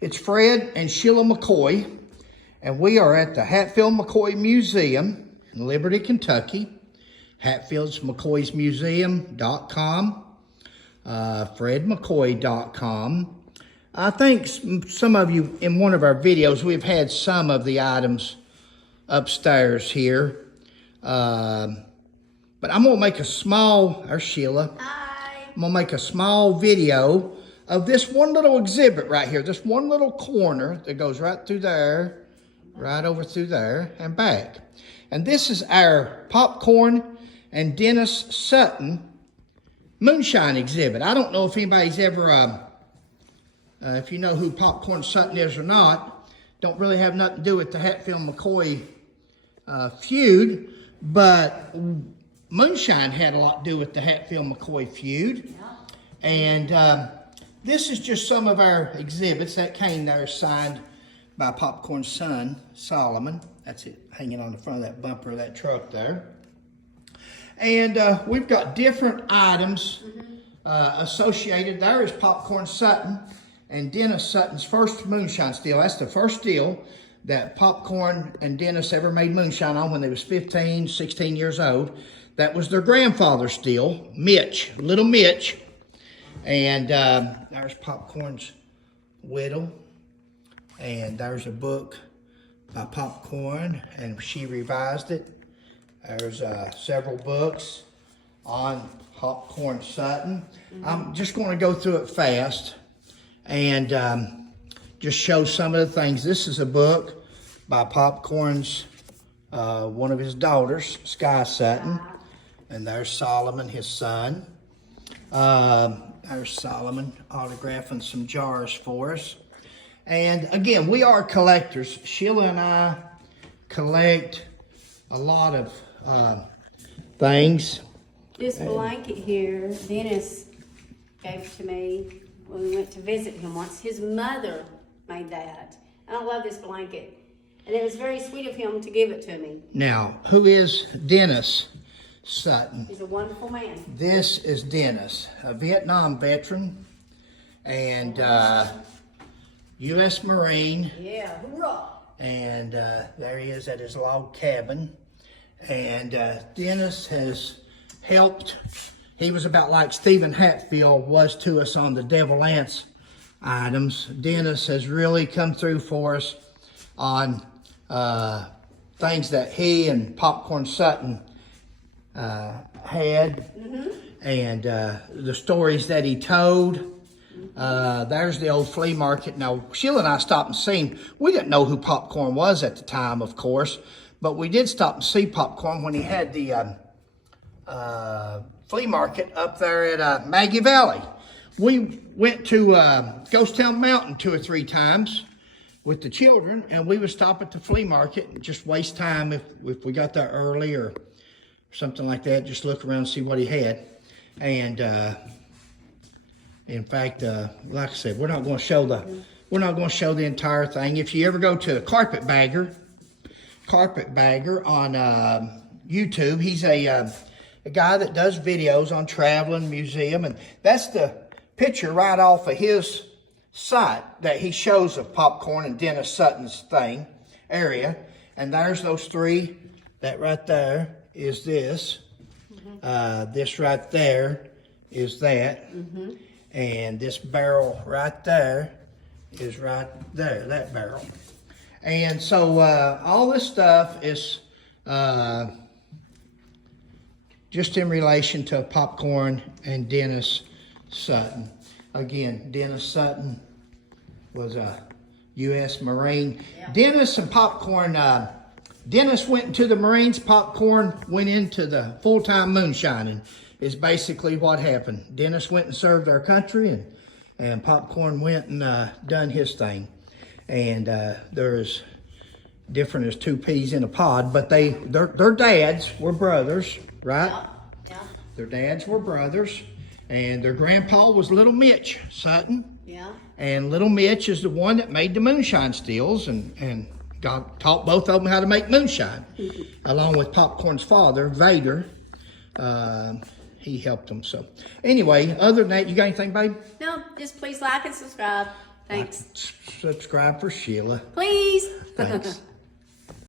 It's Fred and Sheila McCoy, and we are at the Hatfield McCoy Museum in Liberty, Kentucky. Hatfield's McCoy's Museum.com, FredMcCoy.com. I think some of you, in one of our videos, we've had some of the items upstairs here. But I'm going to make a small, there's Sheila. Hi. I'm going to make a small video of this one little exhibit right here. This one little corner that goes right through there, right over through there, and back. And this is our Popcorn and Dennis Sutton Moonshine Exhibit. I don't know if anybody's ever, if you know who Popcorn Sutton is or not. Don't really have nothing to do with the Hatfield McCoy feud, but Moonshine had a lot to do with the Hatfield McCoy feud. Yeah. And this is just some of our exhibits. That cane there is signed by Popcorn's son, Solomon. That's it, hanging on the front of that bumper of that truck there. And we've got different items associated. There is Popcorn Sutton and Dennis Sutton's first moonshine still. That's the first still that Popcorn and Dennis ever made moonshine on when they was 15, 16 years old. That was their grandfather's still, Mitch, little Mitch. And there's Popcorn's widow. And there's a book by Popcorn, and she revised it. There's several books on Popcorn Sutton. I'm just going to go through it fast and just show some of the things. This is a book by Popcorn's, one of his daughters, Sky Sutton. And there's Solomon, his son. There's Solomon autographing some jars for us. And again, we are collectors. Sheila and I collect a lot of things. This blanket here, Dennis gave to me when we went to visit him once. His mother made that. And I love this blanket. And it was very sweet of him to give it to me. Now, who is Dennis Sutton? He's a wonderful man. This is Dennis, a Vietnam veteran and U.S. Marine. Yeah, hoorah! And there he is at his log cabin. And Dennis has helped. He was about like Stephen Hatfield was to us on the Devil Ants items. Dennis has really come through for us on things that he and Popcorn Sutton had. And the stories that he told. There's the old flea market. Now, Sheila and I stopped and seen. We didn't know who Popcorn was at the time, of course, but we did stop and see Popcorn when he had the flea market up there at Maggie Valley. We went to Ghost Town Mountain 2 or 3 times with the children, and we would stop at the flea market and just waste time if we got there early or something like that. Just look around and see what he had. And in fact, like I said, we're not going to show the entire thing. If you ever go to Carpetbagger on YouTube, he's a guy that does videos on traveling, museum, and that's the picture right off of his site that he shows of Popcorn and Dennis Sutton's area. And there's those 3. That right there is this. This right there is that. And this barrel right there is right there, that barrel. And so all this stuff is just in relation to Popcorn and Dennis Sutton. Again, Dennis Sutton was a U.S. Marine. Yeah. Dennis and Popcorn, Dennis went into the Marines, Popcorn went into the full-time moonshining. Is basically what happened. Dennis went and served our country, and Popcorn went and done his thing. And they're as different as 2 peas in a pod, but their dads were brothers, right? Yeah. Their dads were brothers, and their grandpa was little Mitch Sutton. Yeah. And little Mitch is the one that made the moonshine stills and taught both of them how to make moonshine, along with Popcorn's father, Vader. He helped them. So anyway, other than that, you got anything, babe? No, just please like and subscribe. Thanks. subscribe for Sheila. Please. Thanks.